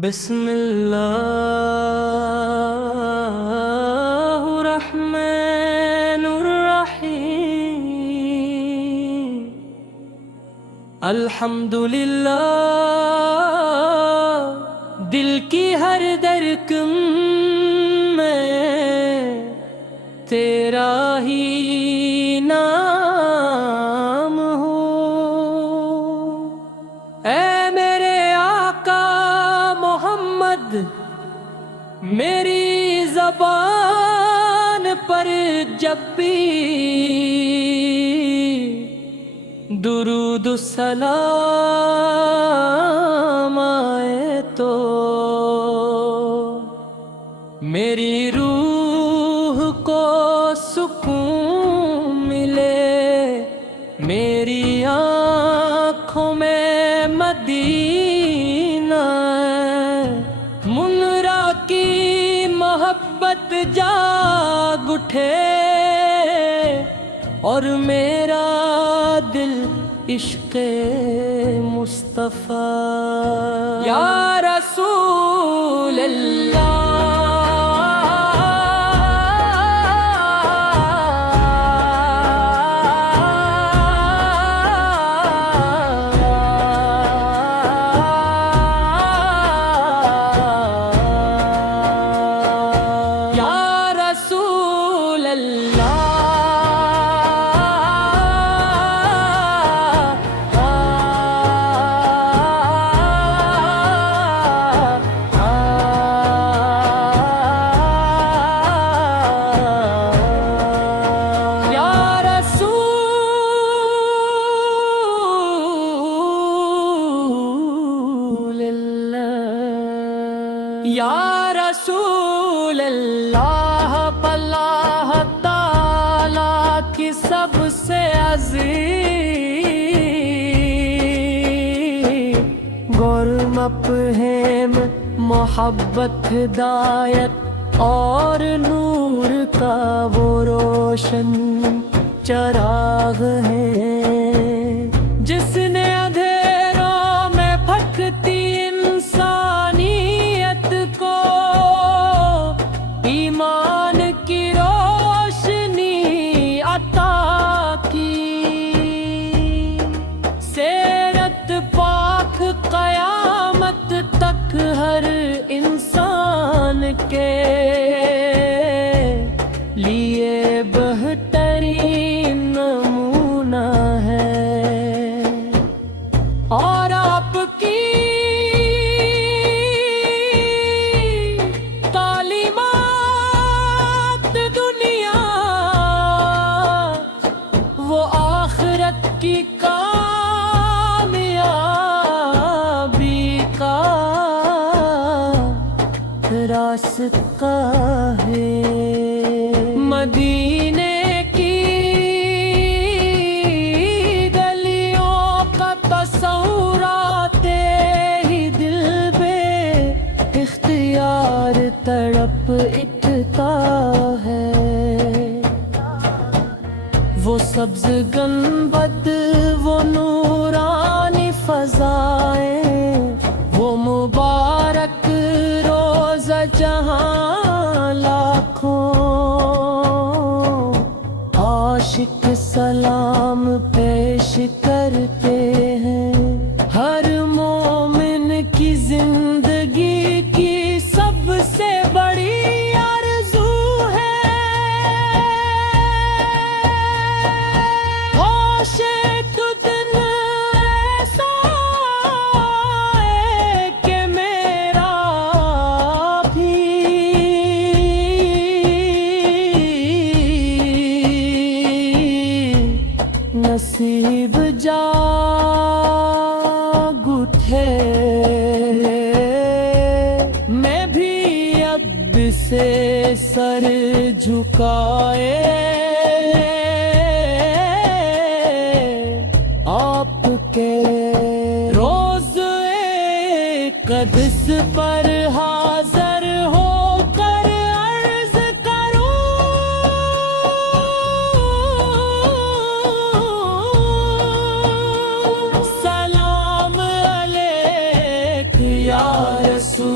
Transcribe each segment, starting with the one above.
بسم اللہ الرحمن الرحیم الحمدللہ دل کی ہر دھڑکن میں تیرا ہی نام ہو، اے میرے آقا محمد، میری زبان پر جب بھی درود و سلام آئے تو میری روح کو سکون ملے، میری آنکھوں میں مدینہ ہے، منرا کی محبت جاگ اٹھے اور میرا دل عشق مصطفیٰ یا رسول اللہ یا رسول اللہ، اللہ تعالیٰ کی سب سے عظیم گرم اپہم محبت ہدایت اور نور کا وہ روشن چراغ ہے، جس نے اندھیروں میں بھٹکتی انسانیت کو ایمان کی روشنی عطا کی، سیرت پاک قیامت تک ہر انسان کے لیے بہترین نمونہ ہے، اور آپ کی تعلیمات دنیا وہ آخرت کی کامیابی کا راستہ ہے، مدینے کی گلیوں کا تصور آتے ہی دل پہ اختیار تڑپ اٹھتا ہے، وہ سبز گنبد، وہ نورانی فضائیں، وہ مبارک روزہ جہاں لاکھوں عاشق سلام پیش کرتے ہیں، ہر مومن کی زندگی کی سب سے بڑی آرزو ہے ہوش تو دن ایسا ہے کہ میرا بھی نصیب جاگ اٹھے، میں بھی اب سے سر جھکائے آپ کے روضے قدس پر حاضر ہو کر عرض کروں، سلام علیک یا رسول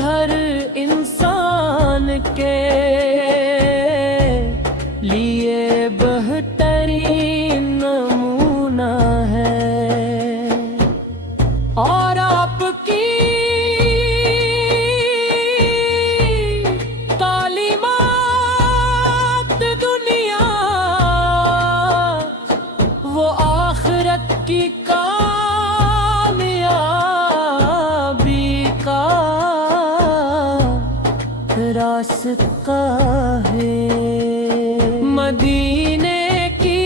ہر انسان کے لیے بہترین نمونہ ہے، اور آپ کی تعلیمات دنیا وہ آخرت کی کامیابی کا راستہ ہے۔ مدینے کی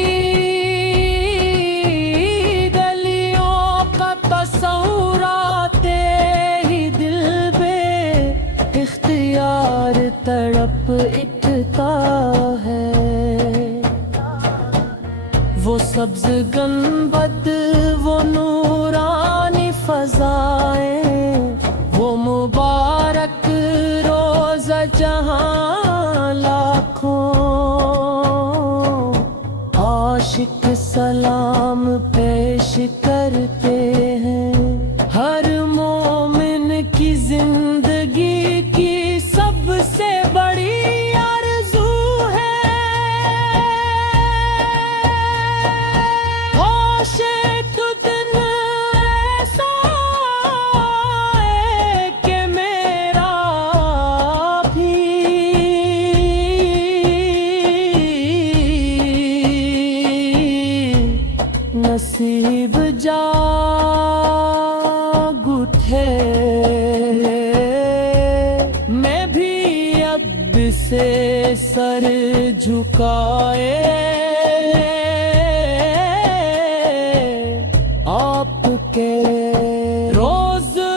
گلیوں کا تصور آتے ہی دل بے اختیار تڑپ اٹھتا ہے، وہ سبز گنبد، وہ نورانی فضائیں، وہ مبارک روزہ جہاں لاکھوں عاشق سلام پیش کرتے ہیں۔ ہر مومن کی زندگی کی سب سے بڑی آرزو ہے نصیب جاگ اٹھے، میں بھی اب سے سر جھکائے آپ کے روضے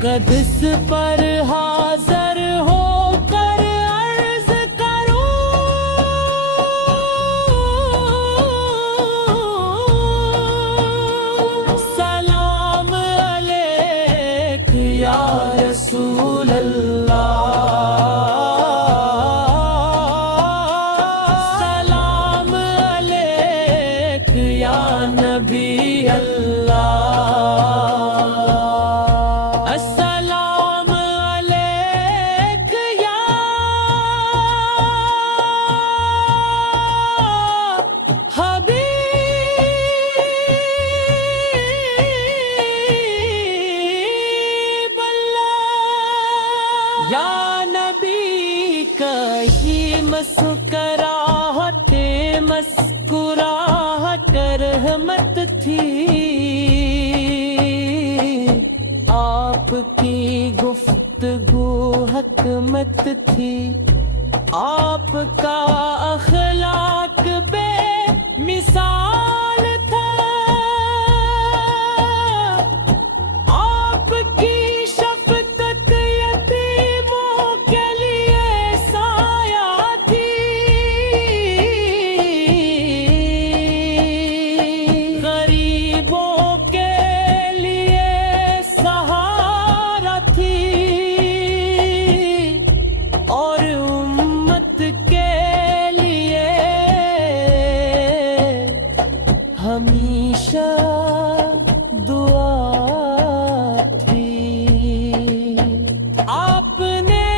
قدس پر حاضر ہو کر عرض کروں، سلام علیک یا رسول اللہ، سلام علیک یا نبی اللہ، السلام علیک یا حبیب اللہ، یا نبی کہیں مسکراہٹ مسکراہٹ رحمت تھی، آپ کی گفتگو حکمت تھی، آپ کا اخلاق بے مثال تھا، آپ کی شفقت یتیموں کے لیے سایہ تھی، غریبوں کے لیے سہارا تھی، اور امت کے لیے ہمیشہ دعا تھی۔ آپ نے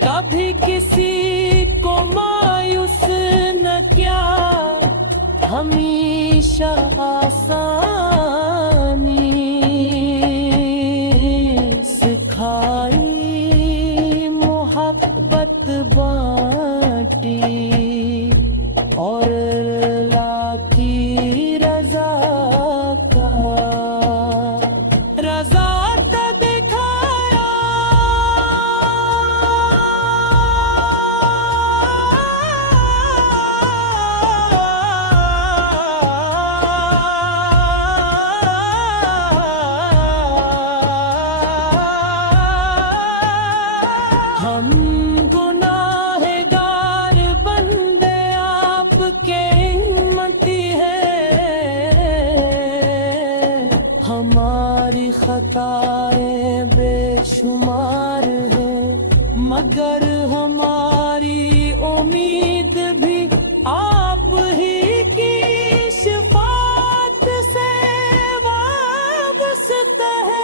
کبھی کسی کو مایوس نہ کیا، ہمیشہ آسانی سکھائی، محبت بانٹی، اور لاکھی رضا کا رضا کا دکھایا، ہم گناہگار بندے آپ کے امتی ہیں، ہماری خطائیں بے شمار ہیں، مگر ہماری امید بھی آپ ہی کی شفاعت سے وابستہ ہے۔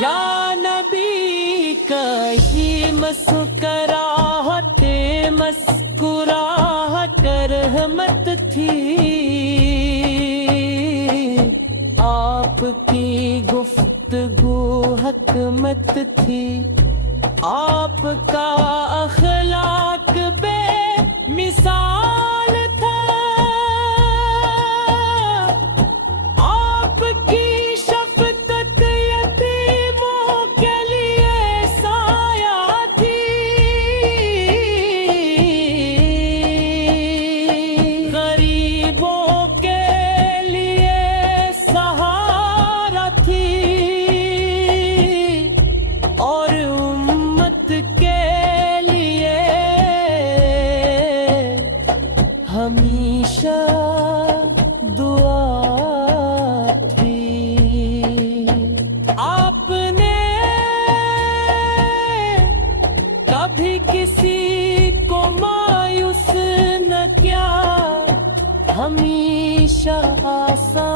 یا نبی کہیں مسکراہٹ رحمت تھی، آپ کی گفتگو حکمت تھی، آپ کا اخلاق بے مثال تھا، آپ کی شفقت یتیموں کے لیے سایہ تھی، غریبوں کے لیے سہارا تھی، اور امت کے لیے ہمیشہ دعا تھی۔ آپ نے کبھی کسی کو مایوس نہ کیا، ہمیشہ آسان